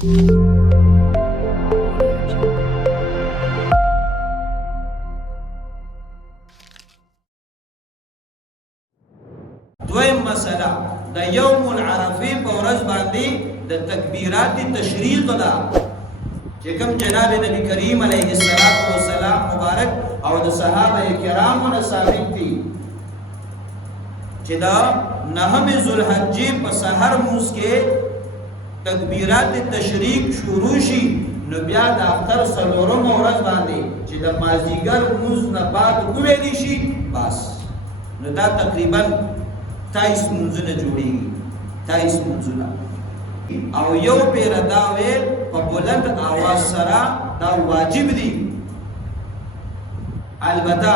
دویم مسله د یوم العرفه په ورځ باندې د تکبیرات تشریق ده چې کوم جناب نبی کریم علیه السلام مبارک او د صحابه کرامو نه ثابت دي چې دا نهم ذوالحجې په سحر موس کې تکبیرات تشریق شروع شي نو بیا د اختر څلورم ورځ باندې چې د مازدیګر موس نه بعد وویل شي بس نو دا تقریبا 23 منځونه جوړیږي 23 منځونه او یو پیر دا ویل په بلند आवाज سره دا واجب دي البته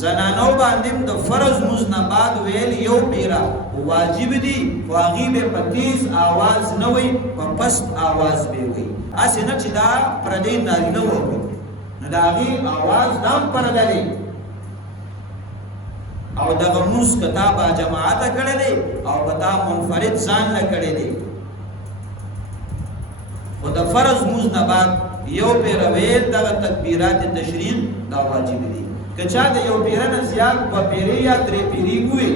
زنانو باندې د فرض مز نه بعد ویل یو پیرا واجب دي واغي به په تیز आवाज نه وي په پست आवाज به وي اسنه چې دا پردې نارینه وو نو دا غي आवाज دام پردلې او دغه موس کتابه جماعت کړي دي او پتا منفرد ځان نه کړي دي او د فرض موس نه بعد یو پیر ویل دغه تکبیرات تشریق دا واجب دي کچا د یو پیر نه زیات په پیری یا درې پیری کوي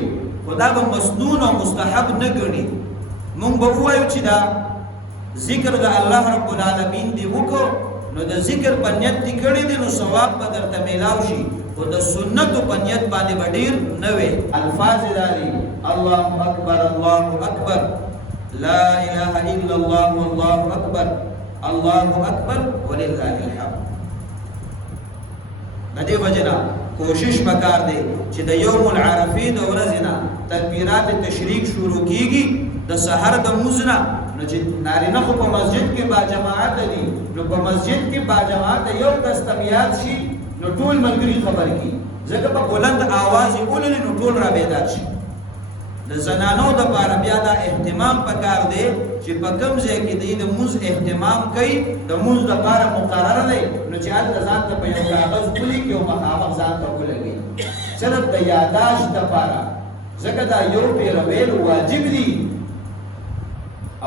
خدا به مسنون او مستحب نه ګڼي مونږ به وایو چې دا ذکر د الله رب العالمین دی وکړو نو د ذکر په نیت دی کړی دی نو ثواب به درته میلاو شي او د سنت په نیت باندې ډیر نه وي الفاظ لري الله اکبر لا اله الا الله والله اکبر الله اکبر ولله الحمد ندی وجنا کوشش وکړ دې چې د یوم العرفه د ورځې نه تکبیرات تشریق شروع کیږي د سحر د موزنا نو چې نارینه خو په مسجد کې با جماعت دي نو په مسجد کې با جماعت یو دستمیات شي نو ټول ملګری خبر کی ځکه په بلند आवाज اولل نو ټول را بیدار شي د زنانو د لپاره بیا دا اهتمام پکار دی چې په کوم ځای کې د موز اهتمام کوي د موز لپاره مقرره دی نو چې هغه ځان ته په یو کاغذ کلی کې او مخامخ ځان ته ولګي صرف د یاداشت لپاره ځکه دا یو پیر ویل واجب دی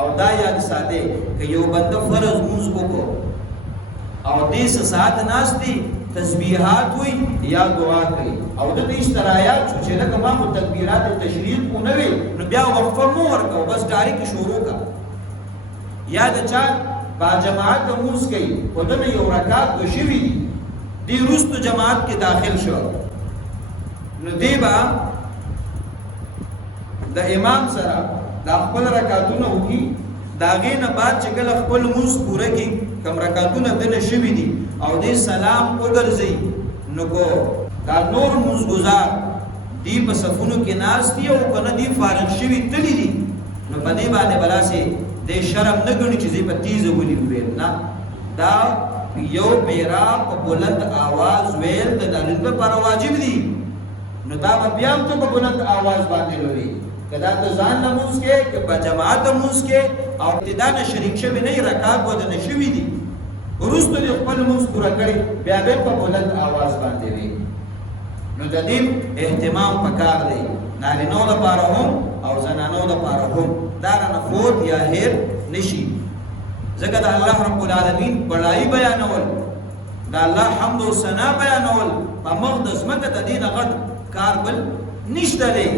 او دا یاد ساته که یو بنده فرض موز وکړو او دې ساعت ناشتي تسبیحات وي یا دعا کوي او د دې اشترايات چې لکه ما مو تکبیرات تشریق کو نه وي نو بیا وقفه مو ورکو بس ډایرک شروع کا یا د چا با جماعت موس کوي او د یو رکعت د شوی دی رستو جماعت کې داخل شو نو دی با د امام سره د خپل رکعتونه وکي داغه نه بعد چې کله خپل موس پوره کی کم رکعتونه دنه شوی دي او دې سلام وګرځي نو کو دا نور موس گزار دی په صفونو کې ناس دی او کنه دی فارغ شوی تلی دي نو په دې باندې بلاسه دې شرم نه ګڼي چې په تیز ونی ویل نه دا یو پیرا په بلند आवाज ویل د دلیل په واجب دي نو دا بیا هم ته په بلند आवाज باندې وی کدا ته ځان نماز کې که په جماعت نماز کې او ابتدا نه شریک شوی نه رکعت ود نه شوی دي ورستو دې خپل نماز پورا کړی بیا به په بلند आवाज باندې وی نو د دې اهتمام پکار دی نارینو لپاره هم او زنانو لپاره هم دا نه فوت یا هیر نشي ځکه د الله رب العالمین بڑای بیانول دا الله حمد او ثنا بیانول په مقدس مکه د دین غټ کار بل نشته دی